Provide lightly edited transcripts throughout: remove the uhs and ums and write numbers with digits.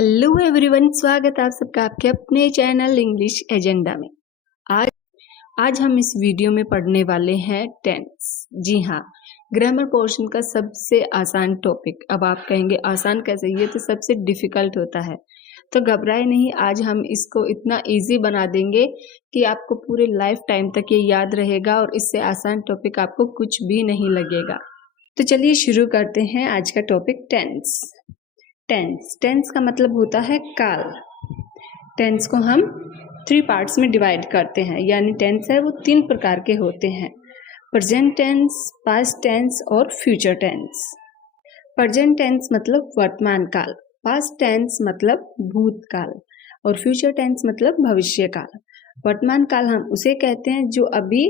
Hello everyone, स्वागत है आप सबका आपके अपने चैनल इंग्लिश एजेंडा में। आज हम इस वीडियो में पढ़ने वाले हैं टेंस। जी हाँ, ग्रामर पोर्शन का सबसे आसान टॉपिक। अब आप कहेंगे आसान कैसे, ये तो सबसे डिफिकल्ट होता है। तो घबराए नहीं, आज हम इसको इतना इजी बना देंगे कि आपको पूरे लाइफ टाइम तक ये याद रहेगा और इससे आसान टॉपिक आपको कुछ भी नहीं लगेगा। तो चलिए शुरू करते हैं आज का टॉपिक टेंस। टेंस का मतलब होता है काल। टेंस को हम 3 पार्ट्स में डिवाइड करते हैं, यानी टेंस है वो 3 प्रकार के होते हैं: प्रेजेंट टेंस, पास्ट टेंस और फ्यूचर टेंस। प्रेजेंट टेंस मतलब वर्तमान काल, पास्ट टेंस मतलब भूतकाल और फ्यूचर टेंस मतलब भविष्य काल। वर्तमान काल हम उसे कहते हैं जो अभी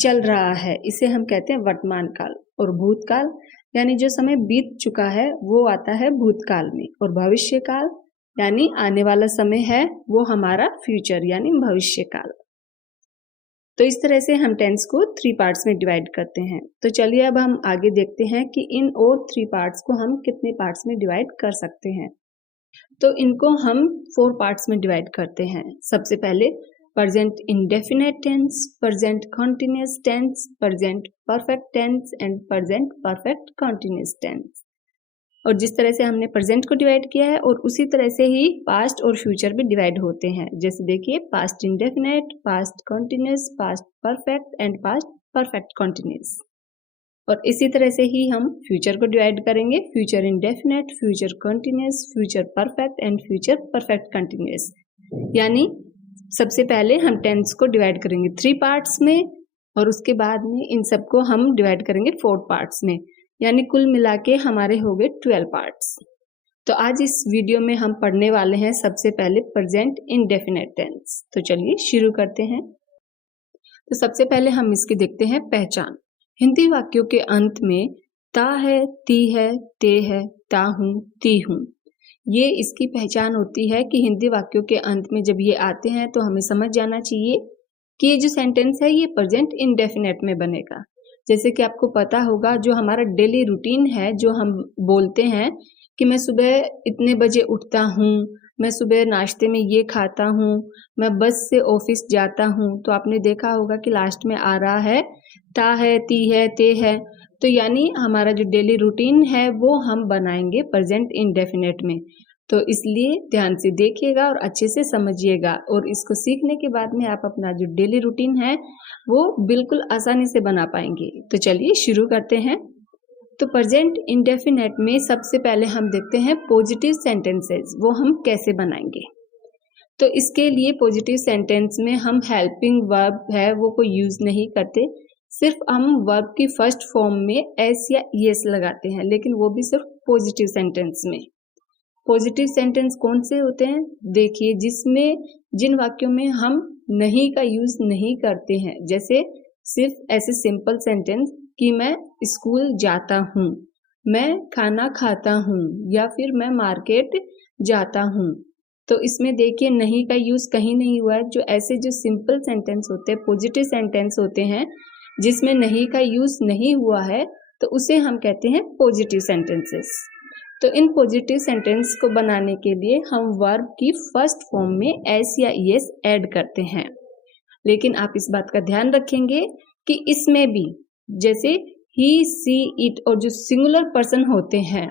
चल रहा है, इसे हम कहते हैं वर्तमान काल। और भूतकाल यानी जो समय बीत चुका है वो आता है भूतकाल में। और भविष्य काल यानी आने वाला समय है वो हमारा फ्यूचर यानी भविष्य काल। तो इस तरह से हम टेंस को 3 पार्ट्स में डिवाइड करते हैं। तो चलिए अब हम आगे देखते हैं कि इन और 3 पार्ट्स को हम कितने पार्ट्स में डिवाइड कर सकते हैं। तो इनको हम 4 पार्ट्स में डिवाइड करते हैं। सबसे पहले present indefinite tense, present continuous tense, present perfect tense and present perfect continuous tense. और जिस तरह से हमने प्रेजेंट को डिवाइड किया है और उसी तरह से ही पास्ट और फ्यूचर भी डिवाइड होते हैं। जैसे देखिए, past indefinite, past continuous, past perfect and past perfect continuous. और इसी तरह से ही हम फ्यूचर को डिवाइड करेंगे: future indefinite, future continuous, future perfect and future perfect continuous. यानी सबसे पहले हम टेंस को डिवाइड करेंगे 3 पार्ट्स में और उसके बाद में इन सबको हम डिवाइड करेंगे 4 पार्ट्स में, यानी कुल मिला के हमारे हो गए 12 पार्ट्स। तो आज इस वीडियो में हम पढ़ने वाले हैं सबसे पहले प्रेजेंट इंडेफिनिट टेंस। तो चलिए शुरू करते हैं। तो सबसे पहले हम इसकी देखते हैं पहचान। हिंदी वाक्यों के अंत में ता है, ती है, ते है, ता हूं, ती हूं, ये इसकी पहचान होती है कि हिंदी वाक्यों के अंत में जब ये आते हैं तो हमें समझ जाना चाहिए कि ये जो सेंटेंस है ये प्रेजेंट इंडेफिनिट में बनेगा। जैसे कि आपको पता होगा, जो हमारा डेली रूटीन है, जो हम बोलते हैं कि मैं सुबह इतने बजे उठता हूँ, मैं सुबह नाश्ते में ये खाता हूँ, मैं बस से ऑफिस जाता हूँ, तो आपने देखा होगा कि लास्ट में आ रहा है ता है, ती है, ते है। तो यानी हमारा जो डेली रूटीन है वो हम बनाएंगे प्रेजेंट इंडेफिनिट में। तो इसलिए ध्यान से देखिएगा और अच्छे से समझिएगा, और इसको सीखने के बाद में आप अपना जो डेली रूटीन है वो बिल्कुल आसानी से बना पाएंगे। तो चलिए शुरू करते हैं। तो प्रेजेंट इंडेफिनिट में सबसे पहले हम देखते हैं पॉजिटिव सेंटेंसेस, वो हम कैसे बनाएंगे। तो इसके लिए पॉजिटिव सेंटेंस में हम हेल्पिंग वर्ब है वो कोई यूज नहीं करते, सिर्फ हम वर्ब की फर्स्ट फॉर्म में एस या ईएस लगाते हैं, लेकिन वो भी सिर्फ पॉजिटिव सेंटेंस में। पॉजिटिव सेंटेंस कौन से होते हैं? देखिए, जिन वाक्यों में हम नहीं का यूज नहीं करते हैं, जैसे सिर्फ ऐसे सिंपल सेंटेंस कि मैं स्कूल जाता हूँ, मैं खाना खाता हूँ या फिर मैं मार्केट जाता हूँ। तो इसमें देखिए नहीं का यूज कहीं नहीं हुआ है। जो ऐसे जो सिंपल सेंटेंस होते हैं, पॉजिटिव सेंटेंस होते हैं जिसमें नहीं का यूज नहीं हुआ है, तो उसे हम कहते हैं पॉजिटिव सेंटेंसेस। तो इन पॉजिटिव सेंटेंस को बनाने के लिए हम वर्ब की फर्स्ट फॉर्म में एस या ईएस ऐड करते हैं। लेकिन आप इस बात का ध्यान रखेंगे कि इसमें भी जैसे ही, सी, इट और जो सिंगुलर पर्सन होते हैं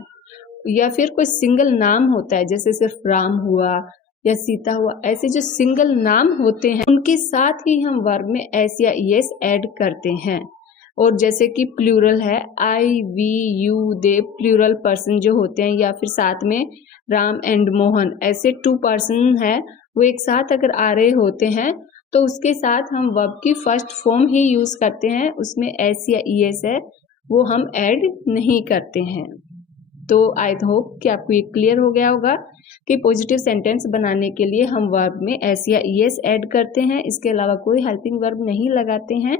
या फिर कोई सिंगल नाम होता है, जैसे सिर्फ राम हुआ या सीता हुआ, ऐसे जो सिंगल नाम होते हैं उनके साथ ही हम वर्ब में एस या ईएस ऐड करते हैं। और जैसे कि प्लूरल है, I, we, you, they, plural person जो होते हैं, या फिर साथ में राम एंड मोहन, ऐसे 2 पर्सन है, वो एक साथ अगर आ रहे होते हैं तो उसके साथ हम वर्ब की फर्स्ट फॉर्म ही यूज करते हैं, उसमें एस या ईएस है वो हम ऐड नहीं करते हैं। तो आई होप कि आपको ये क्लियर हो गया होगा कि पॉजिटिव सेंटेंस बनाने के लिए हम वर्ब में एस या ईएस ऐड करते हैं, इसके अलावा कोई हेल्पिंग वर्ब नहीं लगाते हैं।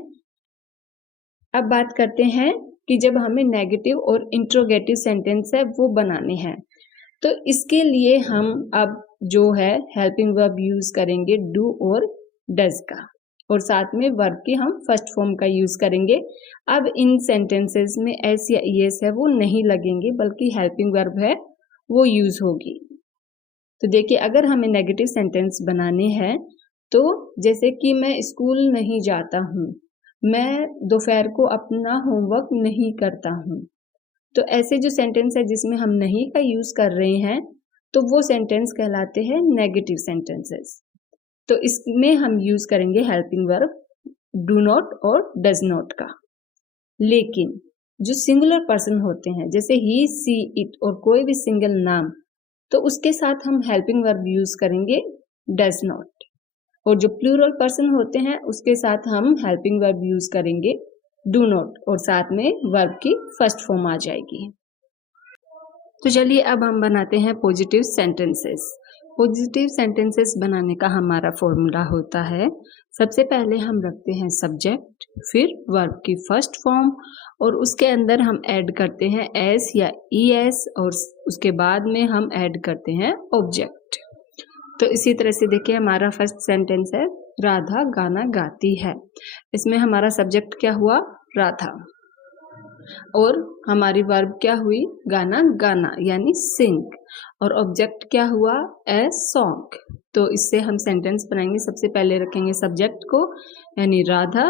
अब बात करते हैं कि जब हमें नेगेटिव और इंट्रोगेटिव सेंटेंस है वो बनाने हैं, तो इसके लिए हम अब जो है हेल्पिंग वर्ब यूज करेंगे डू और डज का, और साथ में वर्ब की हम फर्स्ट फॉर्म का यूज करेंगे। अब इन सेंटेंसेस में एस या ईएस है वो नहीं लगेंगे, बल्कि हेल्पिंग वर्ब है वो यूज होगी। तो देखिए अगर हमें नेगेटिव सेंटेंस बनाने हैं तो जैसे कि मैं स्कूल नहीं जाता हूँ, मैं दोपहर को अपना होमवर्क नहीं करता हूँ। तो ऐसे जो सेंटेंस है जिसमें हम नहीं का यूज कर रहे हैं तो वो सेंटेंस कहलाते हैं नेगेटिव सेंटेंसेस। तो इसमें हम यूज करेंगे हेल्पिंग वर्ब डू नॉट और डज नॉट का। लेकिन जो सिंगुलर पर्सन होते हैं जैसे ही, सी, इट और कोई भी सिंगल नाम, तो उसके साथ हम हेल्पिंग वर्ब यूज करेंगे डज नॉट। और जो प्लूरल पर्सन होते हैं उसके साथ हम हेल्पिंग वर्ब यूज करेंगे डू नॉट और साथ में वर्ब की फर्स्ट फॉर्म आ जाएगी। तो चलिए अब हम बनाते हैं पॉजिटिव सेंटेंसेस। पॉजिटिव सेंटेंसेस बनाने का हमारा फॉर्मूला होता है, सबसे पहले हम रखते हैं सब्जेक्ट, फिर वर्ब की फर्स्ट फॉर्म और उसके अंदर हम ऐड करते हैं एस या ईएस और उसके बाद में हम ऐड करते हैं ऑब्जेक्ट। तो इसी तरह से देखिए हमारा फर्स्ट सेंटेंस है राधा गाना गाती है। इसमें हमारा सब्जेक्ट क्या हुआ, राधा, और हमारी वर्ब क्या हुई, गाना गाना यानी सिंग, और ऑब्जेक्ट क्या हुआ, ए सॉन्ग। तो इससे हम सेंटेंस बनाएंगे, सबसे पहले रखेंगे सब्जेक्ट को यानी राधा,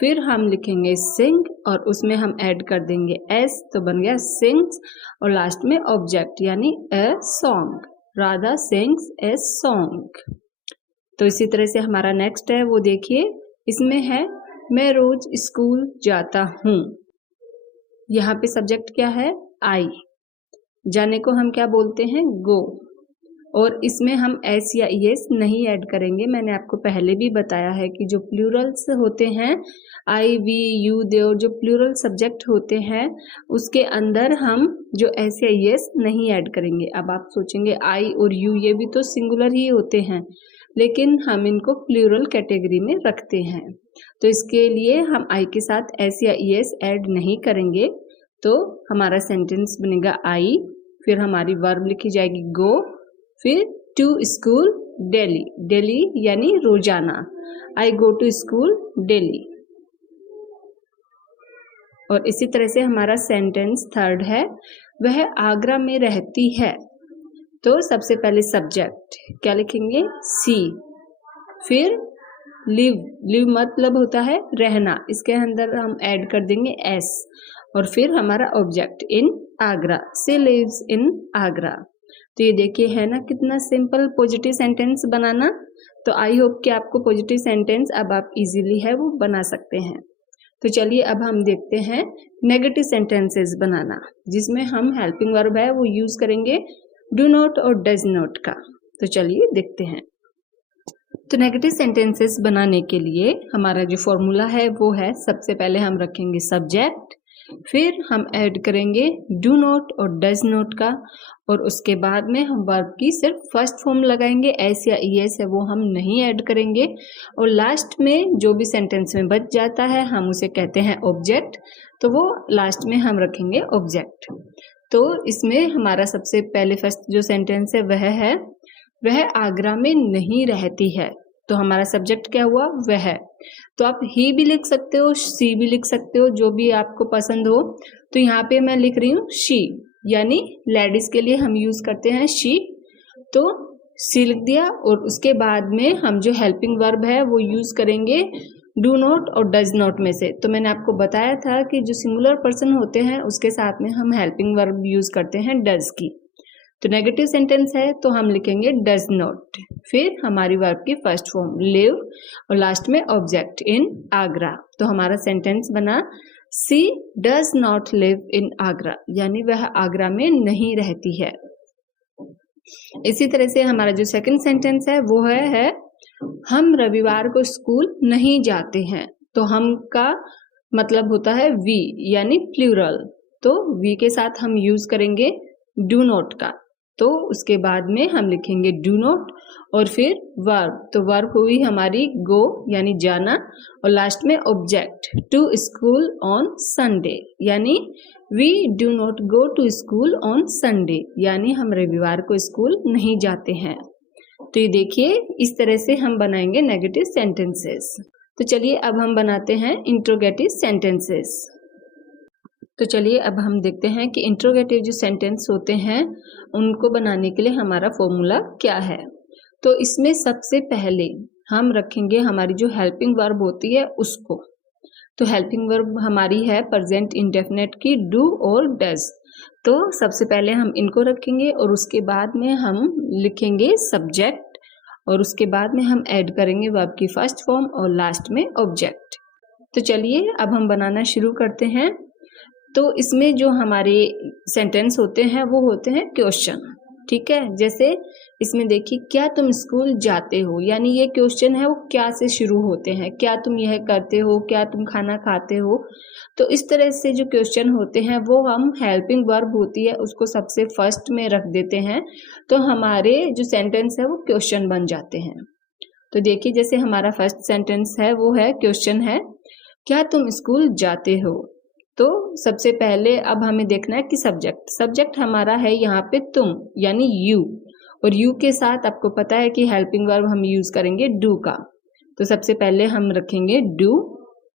फिर हम लिखेंगे सिंग और उसमें हम ऐड कर देंगे एस, तो बन गया सिंग्स, और लास्ट में ऑब्जेक्ट यानी a song, Radha sings a song. तो इसी तरह से हमारा नेक्स्ट है वो देखिए, इसमें है मैं रोज स्कूल जाता हूँ। यहाँ पे सब्जेक्ट क्या है, आई, जाने को हम क्या बोलते हैं, गो, और इसमें हम एस या ईएस नहीं ऐड करेंगे। मैंने आपको पहले भी बताया है कि जो प्लूरल्स होते हैं आई, वी, यू, दे, और जो प्लूरल सब्जेक्ट होते हैं उसके अंदर हम जो एस या ईएस नहीं ऐड करेंगे। अब आप सोचेंगे आई और यू ये भी तो सिंगुलर ही होते हैं, लेकिन हम इनको प्लूरल कैटेगरी में रखते हैं, तो इसके लिए हम आई के साथ एस या ईएस ऐड नहीं करेंगे। तो हमारा सेंटेंस बनेगा आई, फिर हमारी वर्ब लिखी जाएगी गो, फिर टू स्कूल डेली, डेली यानी रोजाना, आई गो टू स्कूल डेली। और इसी तरह से हमारा सेंटेंस थर्ड है वह आगरा में रहती है। तो सबसे पहले सब्जेक्ट क्या लिखेंगे, सी, फिर लिव, लिव मतलब होता है रहना, इसके अंदर हम ऐड कर देंगे एस, और फिर हमारा object in Agra, she lives in Agra. तो ये देखिए है ना कितना सिंपल पॉजिटिव सेंटेंस बनाना। तो आई होप कि आपको पॉजिटिव सेंटेंस अब आप इजीली है वो बना सकते हैं। तो चलिए अब हम देखते हैं नेगेटिव सेंटेंसेस बनाना, जिसमें हम हेल्पिंग वर्ब है वो यूज करेंगे डू नॉट और डज नॉट का। तो चलिए देखते हैं। तो नेगेटिव सेंटेंसेस बनाने के लिए हमारा जो फॉर्मूला है वो है, सबसे पहले हम रखेंगे सब्जेक्ट, फिर हम ऐड करेंगे डू नॉट और डज नॉट का, और उसके बाद में हम वर्ब की सिर्फ फर्स्ट फॉर्म लगाएंगे, एस या ईएस है वो हम नहीं ऐड करेंगे, और लास्ट में जो भी सेंटेंस में बच जाता है हम उसे कहते हैं ऑब्जेक्ट, तो वो लास्ट में हम रखेंगे ऑब्जेक्ट। तो इसमें हमारा सबसे पहले फर्स्ट जो सेंटेंस है वह आगरा में नहीं रहती है। तो हमारा सब्जेक्ट क्या हुआ, वह, तो आप ही भी लिख सकते हो, सी भी लिख सकते हो, जो भी आपको पसंद हो। तो यहाँ पे मैं लिख रही हूँ शी, यानी लेडीज के लिए हम यूज करते हैं शी, तो सी लिख दिया, और उसके बाद में हम जो हेल्पिंग वर्ब है वो यूज करेंगे डू नॉट और डज नॉट में से। तो मैंने आपको बताया था कि जो सिंगुलर पर्सन होते हैं उसके साथ में हम हेल्पिंग वर्ब यूज करते हैं डज की। तो नेगेटिव सेंटेंस है तो हम लिखेंगे डज नॉट, फिर हमारी वर्ब की फर्स्ट फॉर्म लिव, और लास्ट में ऑब्जेक्ट इन आगरा। तो हमारा सेंटेंस बना she does not live in Agra, यानी वह आगरा में नहीं रहती है। इसी तरह से हमारा जो सेकंड सेंटेंस है वो है हम रविवार को स्कूल नहीं जाते हैं। तो हम का मतलब होता है वी, यानी प्लूरल, तो वी के साथ हम यूज करेंगे डू नॉट का, तो उसके बाद में हम लिखेंगे डू नॉट और फिर वर्ब, तो वर्ब हुई हमारी गो यानी जाना, और लास्ट में object to school on Sunday, यानी we do not go to school on Sunday, यानी हम रविवार को स्कूल नहीं जाते हैं। तो ये देखिए इस तरह से हम बनाएंगे नेगेटिव सेंटेंसेस। तो चलिए अब हम बनाते हैं इंट्रोगेटिव सेंटेंसेस। तो चलिए अब हम देखते हैं कि इंट्रोगेटिव जो सेंटेंस होते हैं उनको बनाने के लिए हमारा फॉर्मूला क्या है। तो इसमें सबसे पहले हम रखेंगे हमारी जो हेल्पिंग वर्ब होती है उसको। तो हेल्पिंग वर्ब हमारी है प्रेजेंट इंडेफिनिट की डू और डज। तो सबसे पहले हम इनको रखेंगे और उसके बाद में हम लिखेंगे सब्जेक्ट और उसके बाद में हम ऐड करेंगे वर्ब की फर्स्ट फॉर्म और लास्ट में ऑब्जेक्ट। तो चलिए अब हम बनाना शुरू करते हैं। तो इसमें जो हमारे सेंटेंस होते हैं वो होते हैं क्वेश्चन, ठीक है। जैसे इसमें देखिए क्या तुम स्कूल जाते हो, यानी ये क्वेश्चन है वो क्या से शुरू होते हैं, क्या तुम यह करते हो, क्या तुम खाना खाते हो। तो इस तरह से जो क्वेश्चन होते हैं वो हम हेल्पिंग वर्ब होती है उसको सबसे फर्स्ट में रख देते हैं, तो हमारे जो सेंटेंस है वो क्वेश्चन बन जाते हैं। तो देखिए जैसे हमारा फर्स्ट सेंटेंस है वो है क्वेश्चन है क्या तुम स्कूल जाते हो। तो सबसे पहले अब हमें देखना है कि सब्जेक्ट हमारा है यहाँ पे तुम यानी यू, और यू के साथ आपको पता है कि हेल्पिंग वर्ब हम यूज करेंगे डू का। तो सबसे पहले हम रखेंगे डू,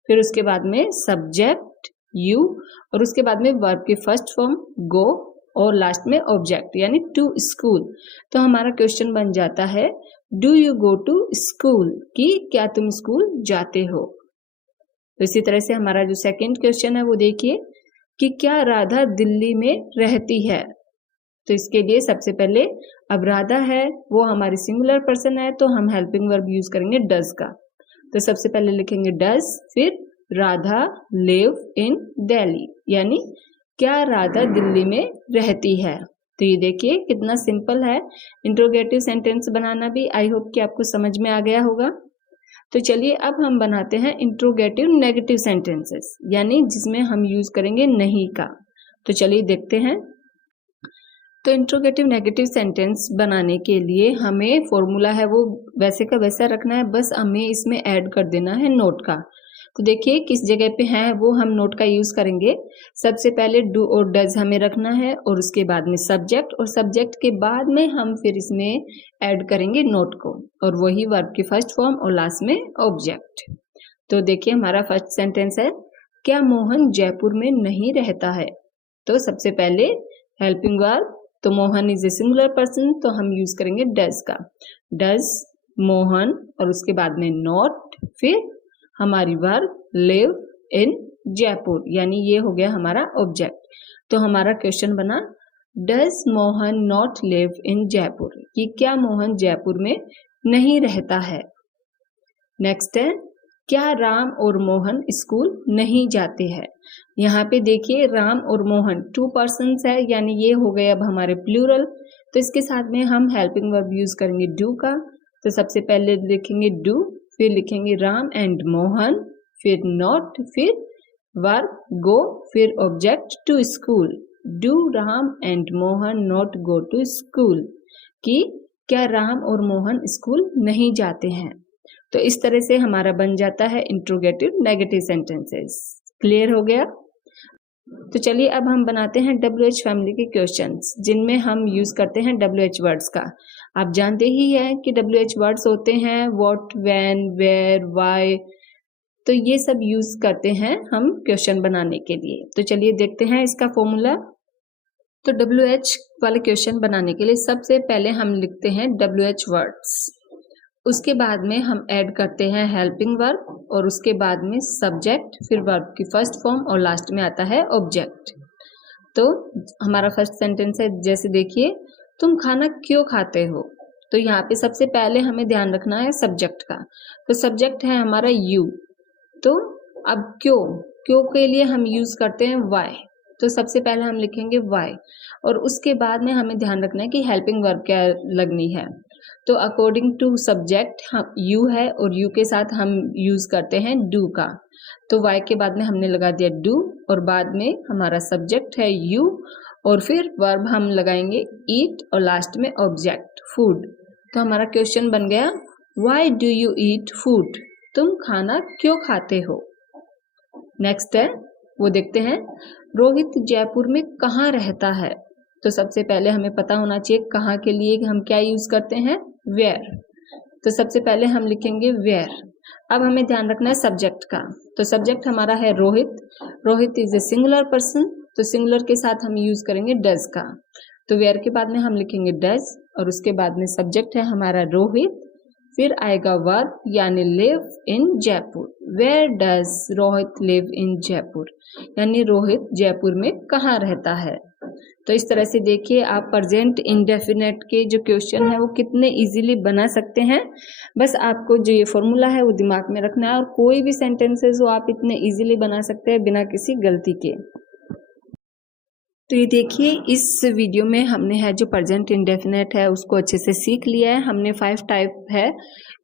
फिर उसके बाद में सब्जेक्ट यू और उसके बाद में वर्ब की फर्स्ट फॉर्म गो और लास्ट में ऑब्जेक्ट यानी टू स्कूल। तो हमारा क्वेश्चन बन जाता है do you go to school, कि क्या तुम स्कूल जाते हो। तो इसी तरह से हमारा जो सेकंड क्वेश्चन है वो देखिए कि क्या राधा दिल्ली में रहती है। तो इसके लिए सबसे पहले अब राधा है वो हमारी सिंगुलर पर्सन है तो हम हेल्पिंग वर्ब यूज करेंगे डज का। तो सबसे पहले लिखेंगे डज, फिर राधा लिव इन दिल्ली, यानी क्या राधा दिल्ली में रहती है। तो ये देखिए कितना सिंपल है इंट्रोगेटिव सेंटेंस बनाना भी। आई होप कि आपको समझ में आ गया होगा। तो चलिए अब हम बनाते हैं इंट्रोगेटिव नेगेटिव सेंटेंसेस, यानी जिसमें हम यूज करेंगे नहीं का। तो चलिए देखते हैं। तो इंट्रोगेटिव नेगेटिव सेंटेंस बनाने के लिए हमें फॉर्मूला है वो वैसे का वैसा रखना है, बस हमें इसमें ऐड कर देना है नोट का। तो देखिए किस जगह पे है वो हम नोट का यूज करेंगे। सबसे पहले डू और डज हमें रखना है और उसके बाद में सब्जेक्ट, और सब्जेक्ट के बाद में हम फिर इसमें ऐड करेंगे नोट को, और वही वर्ब की फर्स्ट फॉर्म और लास्ट में ऑब्जेक्ट। तो देखिए हमारा फर्स्ट सेंटेंस है क्या मोहन जयपुर में नहीं रहता है। तो सबसे पहले हेल्पिंग वर्ब, तो Mohan is a singular person तो हम यूज करेंगे डज का। डज मोहन और उसके बाद में नॉट, फिर हमारी वर्ब लिव इन जयपुर, यानी ये हो गया हमारा ऑब्जेक्ट। तो हमारा क्वेश्चन बना does Mohan not live in Jaipur, कि क्या मोहन जयपुर में नहीं रहता है। नेक्स्ट है क्या राम और मोहन स्कूल नहीं जाते हैं। यहाँ पे देखिए राम और मोहन टू पर्सन्स है, यानी ये हो गए अब हमारे प्लूरल। तो इसके साथ में हम हेल्पिंग वर्ब यूज करेंगे डू का। तो सबसे पहले लिखेंगे डू, फिर लिखेंगे राम एंड मोहन, फिर नॉट, फिर वर्ब गो, फिर object to school. Do Ram and Mohan not go to school, कि क्या राम और मोहन स्कूल नहीं जाते हैं। तो इस तरह से हमारा बन जाता है इंट्रोगेटिव नेगेटिव सेंटेंसेस। क्लियर हो गया। तो चलिए अब हम बनाते हैं WH फैमिली के क्वेश्चंस, जिनमें हम यूज करते हैं WH वर्ड्स का। आप जानते ही हैं कि WH वर्ड्स होते हैं व्हाट, व्हेन, वेयर, व्हाई, तो ये सब यूज करते हैं हम क्वेश्चन बनाने के लिए। तो चलिए देखते हैं इसका फॉर्मूला। तो WH वाले क्वेश्चन बनाने के लिए सबसे पहले हम लिखते हैं WH वर्ड्स, उसके बाद में हम ऐड करते हैं हेल्पिंग वर्ब और उसके बाद में सब्जेक्ट, फिर वर्ब की फर्स्ट फॉर्म और लास्ट में आता है ऑब्जेक्ट। तो हमारा फर्स्ट सेंटेंस है जैसे देखिए तुम खाना क्यों खाते हो। तो यहाँ पे सबसे पहले हमें ध्यान रखना है सब्जेक्ट का। तो सब्जेक्ट है हमारा यू, तो अब क्यों के लिए हम यूज करते हैं वाई। तो सबसे पहले हम लिखेंगे वाई और उसके बाद में हमें ध्यान रखना है कि हेल्पिंग वर्ब क्या लगनी है। तो अकॉर्डिंग टू सब्जेक्ट हम यू है और यू के साथ हम यूज करते हैं डू का। तो वाई के बाद में हमने लगा दिया डू और बाद में हमारा सब्जेक्ट है यू और फिर वर्ब हम लगाएंगे ईट और लास्ट में ऑब्जेक्ट फूड। तो हमारा क्वेश्चन बन गया why do you eat food, तुम खाना क्यों खाते हो। नेक्स्ट है वो देखते हैं रोहित जयपुर में कहाँ रहता है। तो सबसे पहले हमें पता होना चाहिए कहाँ के लिए हम क्या यूज करते हैं वेयर। तो सबसे पहले हम लिखेंगे वेयर अब हमें ध्यान रखना है सब्जेक्ट का। तो सब्जेक्ट हमारा है Rohit. Rohit is a singular person, तो सिंगुलर के साथ हम यूज करेंगे डज का। तो वेयर के बाद में हम लिखेंगे डज और उसके बाद में सब्जेक्ट है हमारा रोहित, फिर आएगा वर्ब यानी live in Jaipur. Where does Rohit live in Jaipur, यानी रोहित जयपुर में कहाँ रहता है। तो इस तरह से देखिए आप प्रेजेंट इंडेफिनेट के जो क्वेश्चन है वो कितने इजीली बना सकते हैं। बस आपको जो ये फॉर्मूला है वो दिमाग में रखना है और कोई भी सेंटेंसेस हो आप इतने इजीली बना सकते हैं बिना किसी गलती के। तो ये देखिए इस वीडियो में हमने है जो प्रेजेंट इंडेफिनेट है उसको अच्छे से सीख लिया है। हमने 5 टाइप है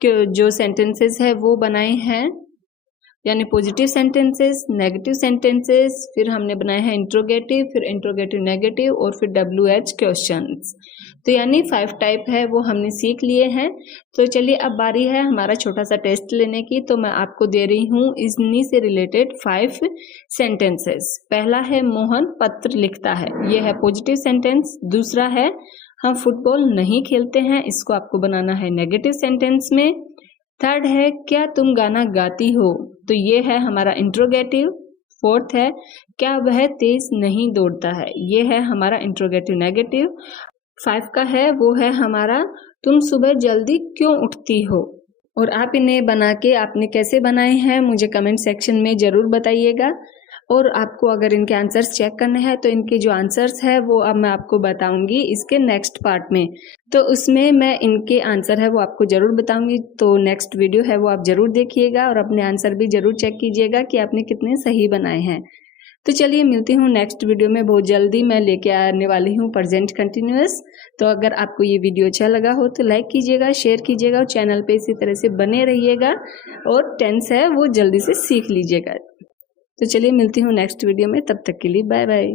कि जो सेंटेंसेस है वो बनाए हैं, यानी पॉजिटिव सेंटेंसेस, नेगेटिव सेंटेंसेस, फिर हमने बनाए हैं इंट्रोगेटिव, फिर इंट्रोगेटिव नेगेटिव और फिर WH क्वेश्चंस। तो यानी 5 टाइप है वो हमने सीख लिए हैं। तो चलिए अब बारी है हमारा छोटा सा टेस्ट लेने की। तो मैं आपको दे रही हूँ इन्हीं से रिलेटेड 5 सेंटेंसेस। पहला है मोहन पत्र लिखता है, ये है पॉजिटिव सेंटेंस। दूसरा है हम फुटबॉल नहीं खेलते हैं, इसको आपको बनाना है नेगेटिव सेंटेंस में। थर्ड है क्या तुम गाना गाती हो, तो ये है हमारा इंट्रोगेटिव। फोर्थ है क्या वह तेज नहीं दौड़ता है, ये है हमारा इंट्रोगेटिव नेगेटिव। 5 का है वो है हमारा तुम सुबह जल्दी क्यों उठती हो। और आप इन्हें बना के आपने कैसे बनाए हैं मुझे कमेंट सेक्शन में ज़रूर बताइएगा। और आपको अगर इनके आंसर्स चेक करने हैं तो इनके जो आंसर्स है वो अब मैं आपको बताऊंगी इसके नेक्स्ट पार्ट में। तो उसमें मैं इनके आंसर है वो आपको ज़रूर बताऊंगी। तो नेक्स्ट वीडियो है वो आप ज़रूर देखिएगा और अपने आंसर भी ज़रूर चेक कीजिएगा कि आपने कितने सही बनाए हैं। तो चलिए मिलती हूँ नेक्स्ट वीडियो में। बहुत जल्दी मैं लेके आने वाली हूँ प्रेजेंट कंटिन्यूअस। तो अगर आपको ये वीडियो अच्छा लगा हो तो लाइक कीजिएगा, शेयर कीजिएगा और चैनल पे इसी तरह से बने रहिएगा और टेंस है वो जल्दी से सीख लीजिएगा। तो चलिए मिलती हूँ नेक्स्ट वीडियो में, तब तक के लिए बाय बाय।